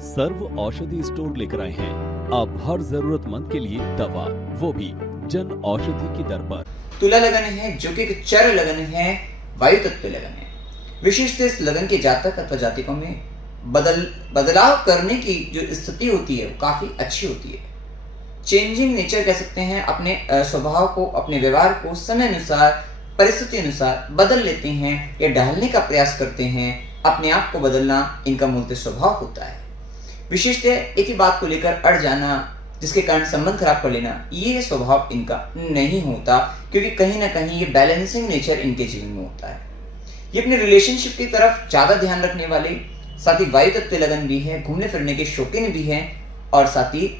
सर्व औषधि स्टोर लेकर आए हैं अब हर जरूरतमंद के लिए दवा, वो भी जन औषधि की दर पर। तुला लगन है जो कि एक चर लगन है, वायु तत्व लगन है। विशिष्ट इस लगन के जातक अथवा जातिकों में बदलाव करने की जो स्थिति होती है वो काफी अच्छी होती है। चेंजिंग नेचर कह सकते हैं, अपने स्वभाव को, अपने व्यवहार को समय अनुसार, परिस्थिति अनुसार बदल लेते हैं या ढालने का प्रयास करते हैं। अपने आप को बदलना इनका मूलतः स्वभाव होता है। विशिष्ट एक ही बात को लेकर अड़ जाना, जिसके कारण संबंध खराब कर लेना, ये स्वभाव इनका नहीं होता, क्योंकि कहीं ना कहीं ये बैलेंसिंग नेचर इनके जीवन में होता है। ये अपने रिलेशनशिप की तरफ ज्यादा ध्यान रखने वाले, साथ ही वायु तत्व लगन भी है, घूमने फिरने के शौकीन भी हैं और साथ ही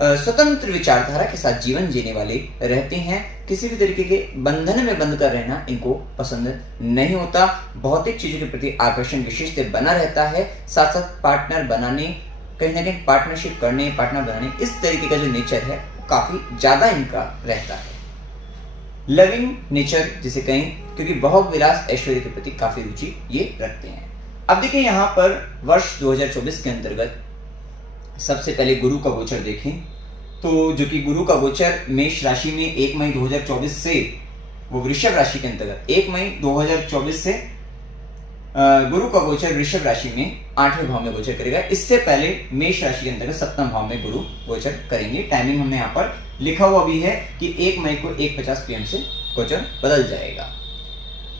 स्वतंत्र विचारधारा के साथ जीवन जीने वाले रहते हैं। किसी भी तरीके के बंधन में बंद कर रहना इनको पसंद नहीं होता। भौतिक चीजों के प्रति आकर्षण विशेष बना रहता है। साथ साथ पार्टनर बनाने, कहीं ना कहीं पार्टनरशिप करने, पार्टनर बनाने, इस तरीके का जो नेचर है वो काफी ज्यादा इनका रहता है। लविंग नेचर जिसे कहें, क्योंकि भोग विलास ऐश्वर्य के प्रति काफी रुचि ये रखते हैं। अब देखिए यहाँ पर वर्ष 2024 के अंतर्गत सबसे पहले गुरु का गोचर देखें तो जो कि गुरु का गोचर मेष राशि में 1 मई 2024 से वो वृषभ राशि के अंतर्गत 1 मई 2024 से गुरु का गोचर वृषभ राशि में 8वें भाव में गोचर करेगा। इससे पहले मेष राशि के अंतर्गत 7वें भाव में गुरु गोचर करेंगे। टाइमिंग हमने यहाँ पर लिखा हुआ भी है कि 1 मई को 1:50 PM से गोचर बदल जाएगा।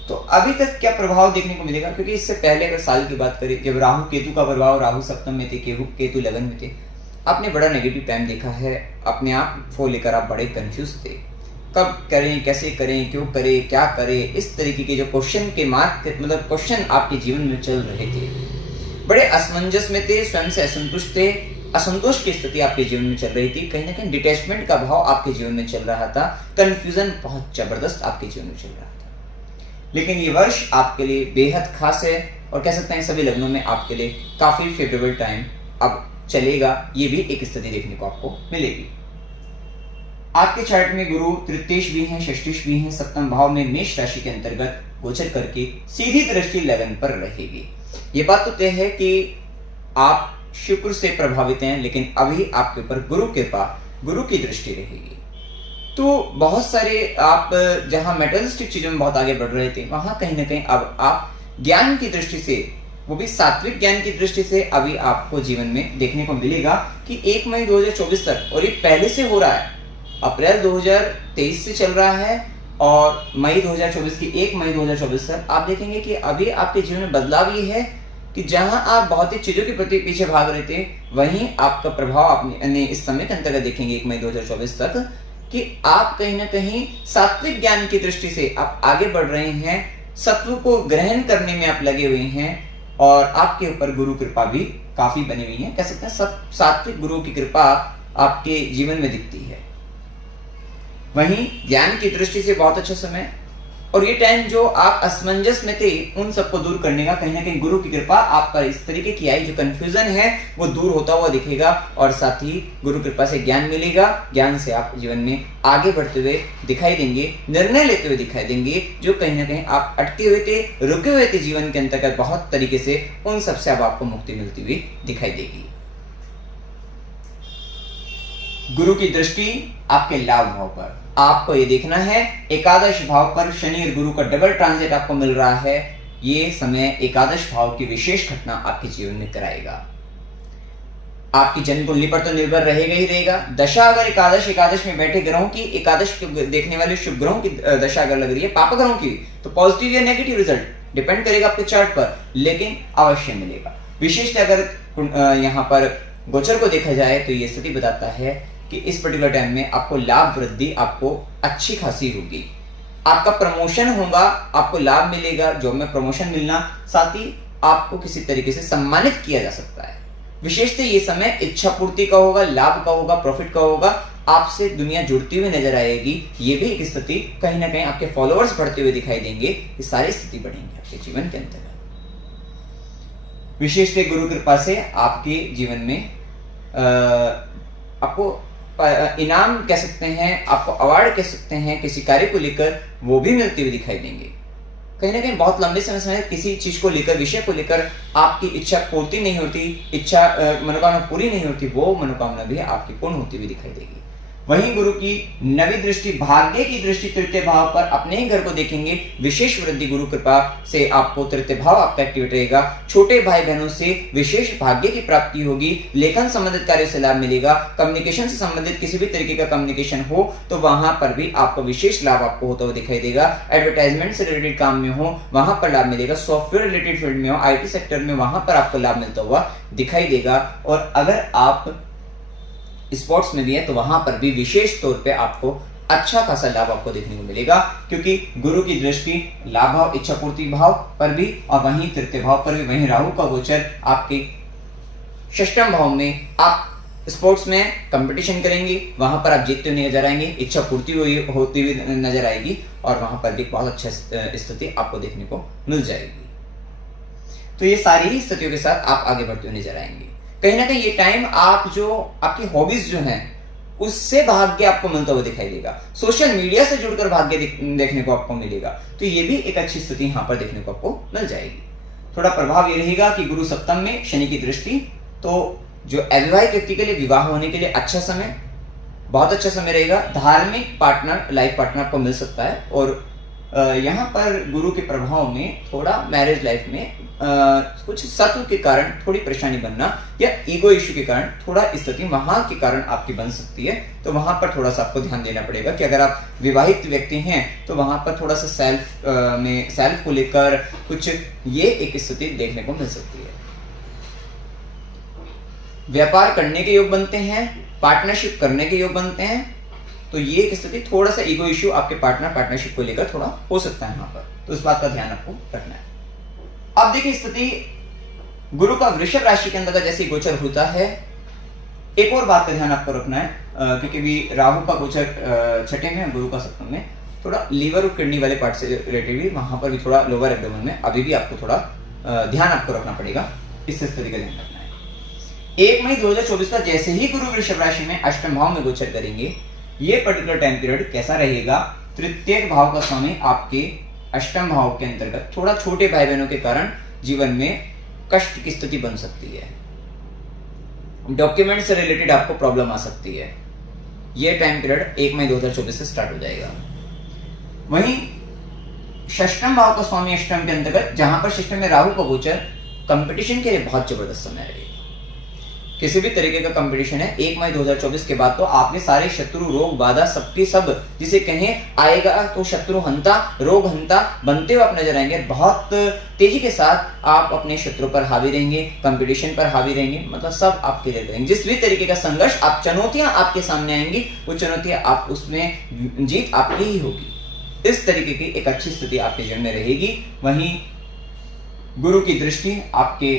तो अभी तक क्या प्रभाव देखने को मिलेगा, क्योंकि इससे पहले अगर साल की बात करें, जब राहु केतु का प्रभाव, राहु सप्तम में थे, केतु लगन में थे, आपने बड़ा नेगेटिव टाइम देखा है। अपने आप को लेकर आप बड़े कंफ्यूज थे, कब करें, कैसे करें, क्यों करें, क्या करें, इस तरीके के जो क्वेश्चन के मार्क, मतलब क्वेश्चन आपके जीवन में चल रहे थे। बड़े असमंजस में थे, स्वयं से असंतुष्ट थे, असंतोष की स्थिति आपके जीवन में चल रही थी। कहीं ना कहीं डिटैचमेंट का भाव आपके जीवन में चल रहा था। कंफ्यूजन बहुत जबरदस्त आपके जीवन में चल रहा था। लेकिन ये वर्ष आपके लिए बेहद खास है और कह सकते हैं सभी लग्नों में आपके लिए काफी फेवरेबल टाइम अब चलेगा। ये भी एक स्थिति देखने को आपको मिलेगी। आपके चार्ट में गुरु तृतीयेश भी हैं, षष्ठेश भी हैं, 7वें भाव में मेष राशि के अंतर्गत गोचर करके सीधी दृष्टि लगन पर रहेगी। ये बात तो तय है कि आप शुक्र से प्रभावित हैं, लेकिन अभी आपके ऊपर गुरु कृपा, गुरु की दृष्टि रहेगी। तो बहुत सारे आप जहां मेटलिस्टिक चीजों में बहुत आगे बढ़ रहे थे, वहां कहीं ना कहीं अब आप ज्ञान की दृष्टि से, वो भी सात्विक ज्ञान की दृष्टि से, अभी आपको जीवन में देखने को मिलेगा कि 1 मई 2024 तक, और ये पहले से हो रहा है, अप्रैल 2023 से चल रहा है और मई 2024 की 1 मई 2024 तक आप देखेंगे कि अभी आपके जीवन में बदलाव ये है कि जहां आप भौतिक चीजों के प्रति पीछे भाग रहे थे, वहीं आपका प्रभाव आपने इस समय के अंतर्गत देखेंगे 1 मई 2024 तक कि आप कहीं ना कहीं सात्विक ज्ञान की दृष्टि से आप आगे बढ़ रहे हैं। सत्व को ग्रहण करने में आप लगे हुए हैं और आपके ऊपर गुरु कृपा भी काफी बनी हुई है। कह सकते हैं सात्विक गुरु की कृपा आपके जीवन में दिखती है। वहीं ज्ञान की दृष्टि से बहुत अच्छा समय, और ये टाइम जो आप असमंजस में थे उन सबको दूर करने का कहीं ना कहीं गुरु की कृपा आप पर इस तरीके की आई, जो कंफ्यूजन है वो दूर होता हुआ दिखेगा और साथ ही गुरु कृपा से ज्ञान मिलेगा। ज्ञान से आप जीवन में आगे बढ़ते हुए दिखाई देंगे, निर्णय लेते हुए दिखाई देंगे, जो कहीं ना कहीं आप अटके हुए थे, रुके हुए थे जीवन के अंतर्गत बहुत तरीके से, उन सबसे अब आपको मुक्ति मिलती हुई दिखाई देगी। गुरु की दृष्टि आपके लाभ भाव पर, आपको ये देखना है एकादश भाव पर शनि और गुरु का डबल ट्रांजिट आपको मिल रहा है। ये समय एकादश भाव की विशेष घटना आपके जीवन में कराएगा। आपकी जन्म कुंडली पर तो निर्भर रहेगा ही रहेगा। दशा अगर एकादश में बैठे ग्रहों की, एकादश देखने वाले शुभ ग्रहों की दशा अगर लग रही है, पाप ग्रहों की, तो पॉजिटिव या नेगेटिव रिजल्ट डिपेंड करेगा आपके चार्ट पर, लेकिन अवश्य मिलेगा। विशेषतः अगर यहाँ पर गोचर को देखा जाए तो ये स्थिति बताता है कि इस पर्टिकुलर टाइम में आपको लाभ वृद्धि आपको अच्छी खासी होगी। आपका प्रमोशन होगा, आपको लाभ मिलेगा, जॉब में प्रमोशन मिलना, साथ ही आपको किसी तरीके से सम्मानित किया जा सकता है। विशेषतः ये समय इच्छा पूर्ति का होगा, लाभ का होगा, प्रॉफिट का होगा, आपसे दुनिया जुड़ती हुई नजर आएगी। ये भी एक स्थिति, कहीं ना कहीं आपके फॉलोअर्स बढ़ते हुए दिखाई देंगे। ये सारी स्थिति बढ़ेंगे आपके जीवन के अंतर्गत। विशेषतः गुरु कृपा से आपके जीवन में आपको इनाम कह सकते हैं, आपको अवार्ड कह सकते हैं, किसी कार्य को लेकर वो भी मिलते हुए दिखाई देंगे। कहीं ना कहीं बहुत लंबे समय से किसी चीज को लेकर, विषय को लेकर आपकी इच्छा पूर्ति नहीं होती, मनोकामना पूरी नहीं होती, वो मनोकामना भी आपकी पूर्ण होती हुई दिखाई देगी। वहीं गुरु की नवी दृष्टि, भाग्य की दृष्टि तृतीय भाव पर अपने ही घर को देखेंगे। विशेष वृद्धि गुरु कृपा से आपको तृतीय भाव आपका एक्टिवेट रहेगा। छोटे भाई बहनों से विशेष भाग्य की प्राप्ति होगी। लेखन संबंधित कार्य से लाभ मिलेगा। कम्युनिकेशन से संबंधित किसी भी तरीके का कम्युनिकेशन हो तो वहां पर भी आपको विशेष लाभ आपको होता हुआ दिखाई देगा। एडवर्टाइजमेंट से रिलेटेड काम में हो वहां पर लाभ मिलेगा। सॉफ्टवेयर रिलेटेड फील्ड में हो, IT सेक्टर में, वहां पर आपको लाभ मिलता हुआ दिखाई देगा। और अगर आप स्पोर्ट्स में भी है तो वहां पर भी विशेष तौर पे आपको अच्छा खासा लाभ आपको देखने को मिलेगा, क्योंकि गुरु की दृष्टि लाभ भाव, इच्छा पूर्ति भाव पर भी और वहीं तृतीय भाव पर भी, वहीं राहु का गोचर आपके षष्ठम भाव में। आप स्पोर्ट्स में कंपटीशन करेंगे, वहां पर आप जीतते हुए नजर आएंगे, इच्छा पूर्ति होती हुई नजर आएगी और वहां पर भी बहुत अच्छा स्थिति आपको देखने को मिल जाएगी। तो ये सारी ही स्थितियों के साथ आप आगे बढ़ते हुए नजर आएंगे। कहीं ना कहीं ये टाइम आप जो आपकी हॉबीज जो हैं उससे भाग्य आपको मिलता हुआ दिखाई देगा। सोशल मीडिया से जुड़कर भाग्य देखने को आपको मिलेगा, तो ये भी एक अच्छी स्थिति यहां पर देखने को आपको मिल जाएगी। थोड़ा प्रभाव ये रहेगा कि गुरु सप्तम में, शनि की दृष्टि, तो जो अविवाहित व्यक्ति के लिए विवाह होने के लिए अच्छा समय, बहुत अच्छा समय रहेगा। धार्मिक पार्टनर, लाइफ पार्टनर आपको मिल सकता है। और यहाँ पर गुरु के प्रभाव में थोड़ा मैरिज लाइफ में कुछ शत्रु के कारण थोड़ी परेशानी बनना या ईगो इश्यू के कारण थोड़ा स्थिति वहां के कारण आपकी बन सकती है। तो वहां पर थोड़ा सा आपको ध्यान देना पड़ेगा कि अगर आप विवाहित व्यक्ति हैं तो वहां पर थोड़ा सा सेल्फ को लेकर कुछ ये एक स्थिति देखने को मिल सकती है। व्यापार करने के योग बनते हैं, पार्टनरशिप करने के योग बनते हैं, तो ये एक स्थिति थोड़ा सा ईगो इश्यू आपके पार्टनरशिप को लेकर थोड़ा हो सकता है यहाँ पर, तो इस बात का ध्यान आपको रखना है। अब देखिए स्थिति गुरु का वृषभ राशि के अंदर जैसे गोचर होता है, एक और बात का ध्यान आपको रखना है, क्योंकि भी राहु का गोचर छठे में, गुरु का सप्तम में, थोड़ा लीवर और किडनी वाले पार्ट से रिलेटेड भी वहां पर भी थोड़ा लोअर एब्डोमेन में अभी भी आपको थोड़ा ध्यान आपको रखना पड़ेगा। इस स्थिति का ध्यान रखना है। 1 मई 2024 का जैसे ही गुरु वृषभ राशि में अष्टम भाव में गोचर करेंगे, ये पर्टिकुलर टाइम पीरियड कैसा रहेगा? तृतीय भाव का स्वामी आपके अष्टम भाव के अंतर्गत थोड़ा छोटे भाई बहनों के कारण जीवन में कष्ट की स्थिति बन सकती है। डॉक्यूमेंट से रिलेटेड आपको प्रॉब्लम आ सकती है। यह टाइम पीरियड 1 मई 2024 से स्टार्ट हो जाएगा। वहीं षष्ठम भाव का स्वामी अष्टम के अंतर्गत, जहां पर षष्ठम में राहु का गोचर, कंपटीशन के लिए बहुत जबरदस्त समय रहेगा। किसी भी तरीके का कंपटीशन है 1 मई 2024 के बाद, तो आपने सारे शत्रु, रोग, बाधा, सबके सब जिसे कहें आएगा, तो शत्रु हंता, रोग हंता बनते हुए आप नजर आएंगे। बहुत तेजी के साथ आप अपने शत्रु पर हावी रहेंगे, कंपटीशन पर हावी रहेंगे, मतलब सब आपके लिए रहेंगे। जिस भी तरीके का संघर्ष, आप चुनौतियां आपके सामने आएंगी, वो चुनौतियां आप उसमें जीत आपकी ही होगी। इस तरीके की एक अच्छी स्थिति आपके जीवन में रहेगी। वहीं गुरु की दृष्टि आपके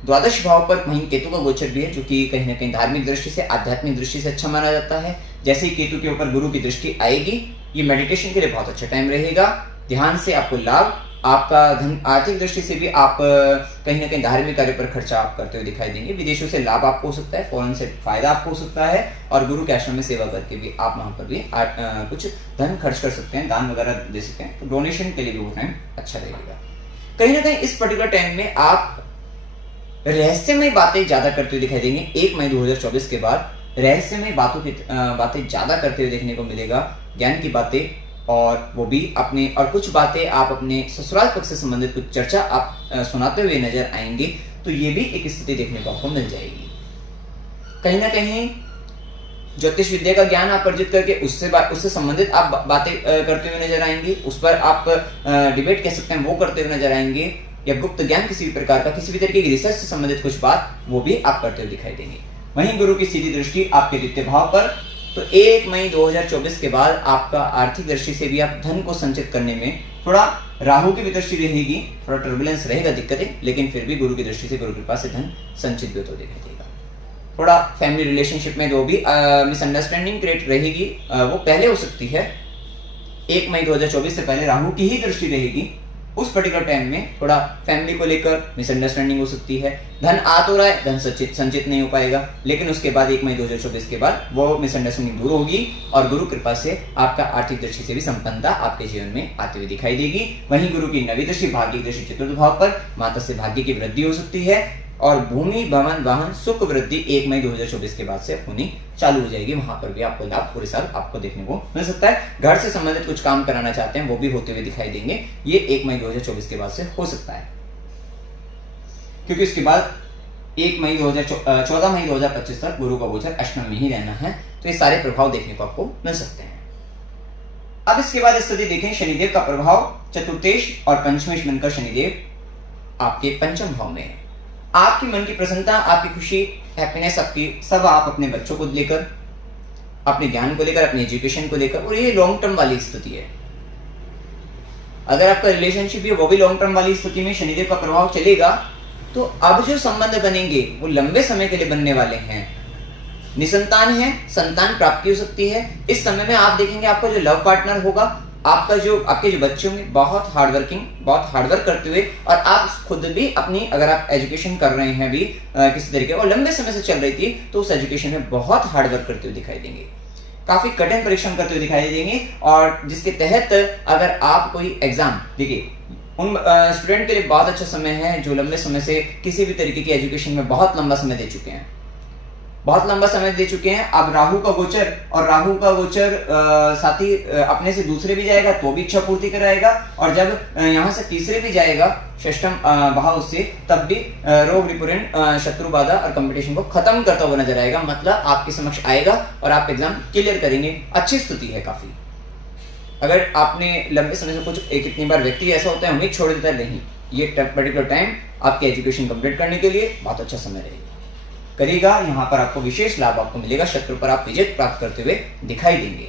द्वादश भाव पर, वहीं केतु का गोचर भी है, जो कि कहीं ना कहीं धार्मिक दृष्टि से, आध्यात्मिक दृष्टि से अच्छा माना जाता है। जैसे ही केतु के ऊपर गुरु की दृष्टि आएगी, ये मेडिटेशन के लिए बहुत अच्छा टाइम रहेगा। ध्यान से आपको लाभ, आपका धन, आर्थिक दृष्टि से भी आप कहीं ना कहीं धार्मिक कार्य पर खर्चा आप करते हुए दिखाई देंगे। विदेशों से लाभ आपको हो सकता है, फॉरेन से फायदा आपको हो सकता है, और गुरु के आश्रम में सेवा करके भी आप वहां पर भी कुछ धन खर्च कर सकते हैं, दान वगैरह दे सकते हैं। तो डोनेशन के लिए भी वो टाइम अच्छा रहेगा। कहीं ना कहीं इस पर्टिकुलर टाइम में आप रहस्यमय बातें ज्यादा करते हुए दिखाई देंगे। 1 मई 2024 के बाद रहस्यमय बातें ज्यादा करते हुए देखने को मिलेगा, ज्ञान की बातें, और वो भी अपने, और कुछ बातें आप अपने ससुराल पक्ष से संबंधित कुछ चर्चा आप सुनाते हुए नजर आएंगे। तो ये भी एक स्थिति देखने को आपको मिल जाएगी। कहीं ना कहीं ज्योतिष विद्या का ज्ञान आप अर्जित करके उससे संबंधित आप बातें करते हुए नजर आएंगे। उस पर आप डिबेट कह सकते हैं, वो करते हुए नजर आएंगे, या गुप्त ज्ञान किसी भी प्रकार का, किसी भी तरीके की रिसर्च से संबंधित कुछ बात, वो भी आप करते हुए दिखाई देंगे। वहीं गुरु की सीधी दृष्टि आपके द्वितीय भाव पर, तो 1 मई 2024 के बाद आपका आर्थिक दृष्टि से भी आप धन को संचित करने में थोड़ा, राहु की भी दृष्टि रहेगी, थोड़ा टर्बुलेंस रहेगा, दिक्कतें, लेकिन फिर भी गुरु की दृष्टि से, गुरु कृपा से धन संचित भी तो दिखाई देगा। थोड़ा फैमिली रिलेशनशिप में जो भी मिसअंडरस्टैंडिंग क्रिएट रहेगी, वो पहले हो सकती है। 1 मई 2024 से पहले राहु की ही दृष्टि रहेगी, उस पर्टिकुलर टाइम में थोड़ा फैमिली को लेकर मिसअंडरस्टैंडिंग हो सकती है। धन आ तो रहा है, धन संचित नहीं हो पाएगा, लेकिन उसके बाद 1 मई 2024 के बाद वो मिसअंडरस्टैंडिंग दूर होगी और गुरु कृपा से आपका आर्थिक दृष्टि से भी संपन्नता आपके जीवन में आती हुई दिखाई देगी। वहीं गुरु की नवी दृष्टि भाग्य की दृष्टि चतुर्थ भाव पर, माता से भाग्य की वृद्धि हो सकती है और भूमि भवन वाहन सुख वृद्धि 1 मई 2024 के बाद से होनी चालू हो जाएगी। वहां पर भी आपको लाभ पूरे साल आपको देखने को मिल सकता है। घर से संबंधित कुछ काम कराना चाहते हैं वो भी होते हुए दिखाई देंगे, ये 1 मई 2024 के बाद से हो सकता है, क्योंकि उसके बाद 14 मई 2025 तक गुरु का गोचर अष्टम में ही रहना है, तो ये सारे प्रभाव देखने को आपको मिल सकते हैं। अब इसके बाद स्थिति देखें, शनिदेव का प्रभाव चतुर्थेश और पंचमेश बनकर शनिदेव आपके पंचम भाव में है। आपकी मन की प्रसन्नता, आपकी खुशी, हैप्पीनेस, आपकी सब आप अपने बच्चों को लेकर, अपने ज्ञान को लेकर, अपने एजुकेशन को लेकर, और ये लॉन्ग टर्म वाली स्थिति है। अगर आपका रिलेशनशिप है वो भी लॉन्ग टर्म वाली स्थिति में शनिदेव का प्रभाव चलेगा, तो अब जो संबंध बनेंगे वो लंबे समय के लिए बनने वाले हैं। निसंतान है, संतान प्राप्ति हो सकती है। इस समय में आप देखेंगे आपका जो लव पार्टनर होगा, आपके जो बच्चे होंगे बहुत हार्डवर्किंग, बहुत हार्डवर्क करते हुए, और आप खुद भी अपनी, अगर आप एजुकेशन कर रहे हैं भी किसी तरीके और लंबे समय से चल रही थी, तो उस एजुकेशन में बहुत हार्डवर्क करते हुए दिखाई देंगे, काफी कठिन परिश्रम करते हुए दिखाई देंगे। और जिसके तहत अगर आप कोई एग्जाम, देखिए उन स्टूडेंट के लिए बहुत अच्छा समय है जो लंबे समय से किसी भी तरीके की एजुकेशन में बहुत लंबा समय दे चुके हैं, बहुत लंबा समय दे चुके हैं। अब राहु का गोचर, और राहु का गोचर साथ ही अपने से दूसरे भी जाएगा तो भी इच्छा पूर्ति कराएगा, और जब यहां से तीसरे भी जाएगा षष्ठम भाव से, तब भी रोग रिपुरण शत्रु बाधा और कंपटीशन को खत्म करता हुआ नजर आएगा। मतलब आपके समक्ष आएगा और आप एग्जाम क्लियर करेंगे। अच्छी स्थिति है काफी। अगर आपने लंबे समय से कुछ, कितनी बार व्यक्ति ऐसा होता है उम्मीद छोड़ देता है, नहीं, ये पर्टिकुलर टाइम आपके एजुकेशन कंप्लीट करने के लिए बहुत अच्छा समय रहेगा, करेगा। यहाँ पर आपको विशेष लाभ आपको मिलेगा, शत्रु पर आप विजय प्राप्त करते हुए दिखाई देंगे।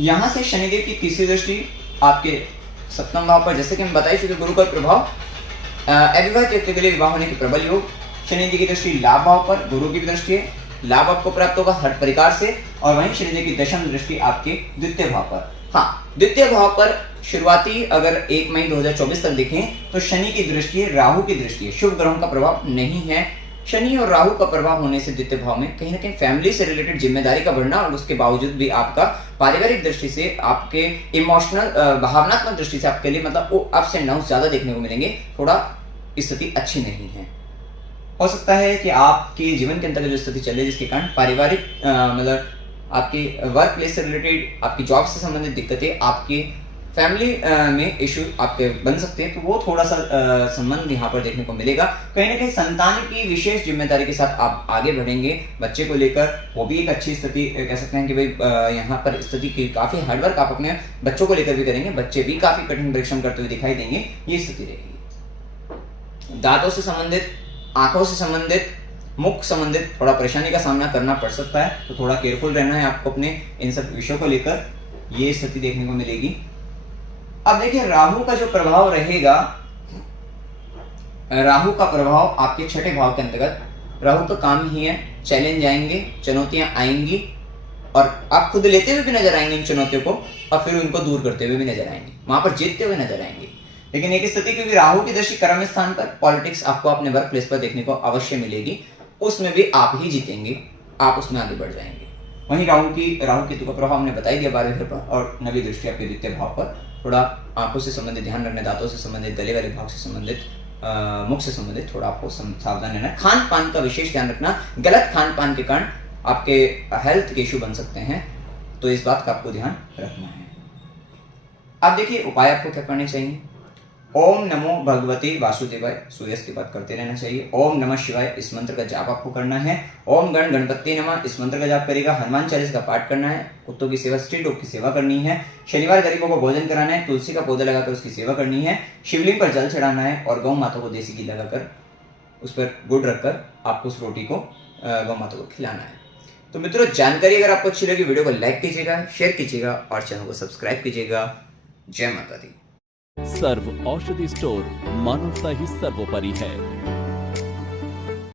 यहां से शनिदेव की तीसरी दृष्टि आपके सप्तम भाव पर, जैसे कि हम बताए चुके, गुरु का प्रभाव अविवाहित व्यक्ति के लिए विवाह होने के प्रबल योग। शनिदेव की दृष्टि लाभ भाव पर, गुरु की दृष्टि है, लाभ आपको प्राप्त होगा हर प्रकार से। और वहीं शनिदेव की दशम दृष्टि आपके द्वितीय भाव पर, हाँ, द्वितीय भाव पर शुरुआती अगर 1 मई 2024 तक देखें तो शनि की दृष्टि है, राहु की दृष्टि है, शुभ ग्रहों का प्रभाव नहीं है। शनि और राहु का प्रभाव होने से द्वितीय भाव में कहीं ना कहीं फैमिली से रिलेटेड जिम्मेदारी का बढ़ना, और उसके बावजूद भी आपका पारिवारिक दृष्टि से, आपके इमोशनल भावनात्मक दृष्टि से आपके लिए मतलब अप्स एंड डाउन्स ज्यादा देखने को मिलेंगे। थोड़ा स्थिति अच्छी नहीं है। हो सकता है कि आपके जीवन के अंतर्गत जो स्थिति चले, जिसके कारण पारिवारिक मतलब आपकी वर्क प्लेस से रिलेटेड, आपकी जॉब से संबंधित दिक्कतें, आपकी फैमिली में इशू आपके बन सकते हैं, तो वो थोड़ा सा संबंध यहाँ पर देखने को मिलेगा। कहीं ना कहीं संतान की विशेष जिम्मेदारी के साथ आप आगे बढ़ेंगे बच्चे को लेकर, वो भी एक अच्छी स्थिति कह सकते हैं कि भाई यहाँ पर स्थिति की काफी हार्डवर्क आप अपने बच्चों को लेकर भी करेंगे, बच्चे भी काफी कठिन परिश्रम करते हुए दिखाई देंगे, ये स्थिति रहेगी। दांतों से संबंधित, आंखों से संबंधित, मुख संबंधित थोड़ा परेशानी का सामना करना पड़ सकता है, तो थोड़ा केयरफुल रहना है आपको अपने इन सब विषयों को लेकर, ये स्थिति देखने को मिलेगी। अब देखिए राहु का जो प्रभाव रहेगा, राहु का प्रभाव आपके छठे भाव के अंतर्गत, राहु का काम ही है चैलेंज आएंगे, चुनौतियां आएंगी, और आप खुद लेते हुए भी नजर आएंगे इन चुनौतियों को, और फिर उनको दूर करते हुए भी नजर आएंगे, वहां पर जीतते हुए नजर आएंगे। लेकिन एक स्थिति, क्योंकि राहु की दृष्टि कर्म स्थान पर, पॉलिटिक्स आपको अपने वर्क प्लेस पर देखने को अवश्य मिलेगी, उसमें भी आप ही जीतेंगे, आप उसमें आगे बढ़ जाएंगे। वहीं राहु केतु का प्रभाव हमने बताई दिया 12वें घर पर, और नवी दृष्टि आपके द्वितीय भाव पर। थोड़ा आंखों से संबंधित ध्यान रखना, दांतों से संबंधित, गले वाले भाग से संबंधित, मुख से संबंधित थोड़ा आपको सावधान रहना है। खान पान का विशेष ध्यान रखना, गलत खान पान के कारण आपके हेल्थ के इश्यू बन सकते हैं, तो इस बात का आपको ध्यान रखना है। अब देखिए उपाय आपको क्या करने चाहिए। ओम नमो भगवते वासुदेवाय, सूर्यास्त की बात करते रहना चाहिए। ओम नमः शिवाय, इस मंत्र का जाप आपको करना है। ओम गण गणपति नमः, इस मंत्र का जाप करेगा। हनुमान चालीसा का पाठ करना है। कुत्तों की सेवा, स्ट्रीट डॉग की सेवा करनी है। शनिवार गरीबों को भोजन कराना है। तुलसी का पौधा लगाकर उसकी सेवा करनी है। शिवलिंग पर जल चढ़ाना है, और गौ माता को देसी घी लगाकर उस पर गुड़ रखकर आपको उस रोटी को गौ माता को खिलाना है। तो मित्रों, जानकारी अगर आपको अच्छी लगी, वीडियो को लाइक कीजिएगा, शेयर कीजिएगा और चैनल को सब्सक्राइब कीजिएगा। जय माता दी। सर्व औषधि स्टोर, मानवता ही सर्वोपरि है।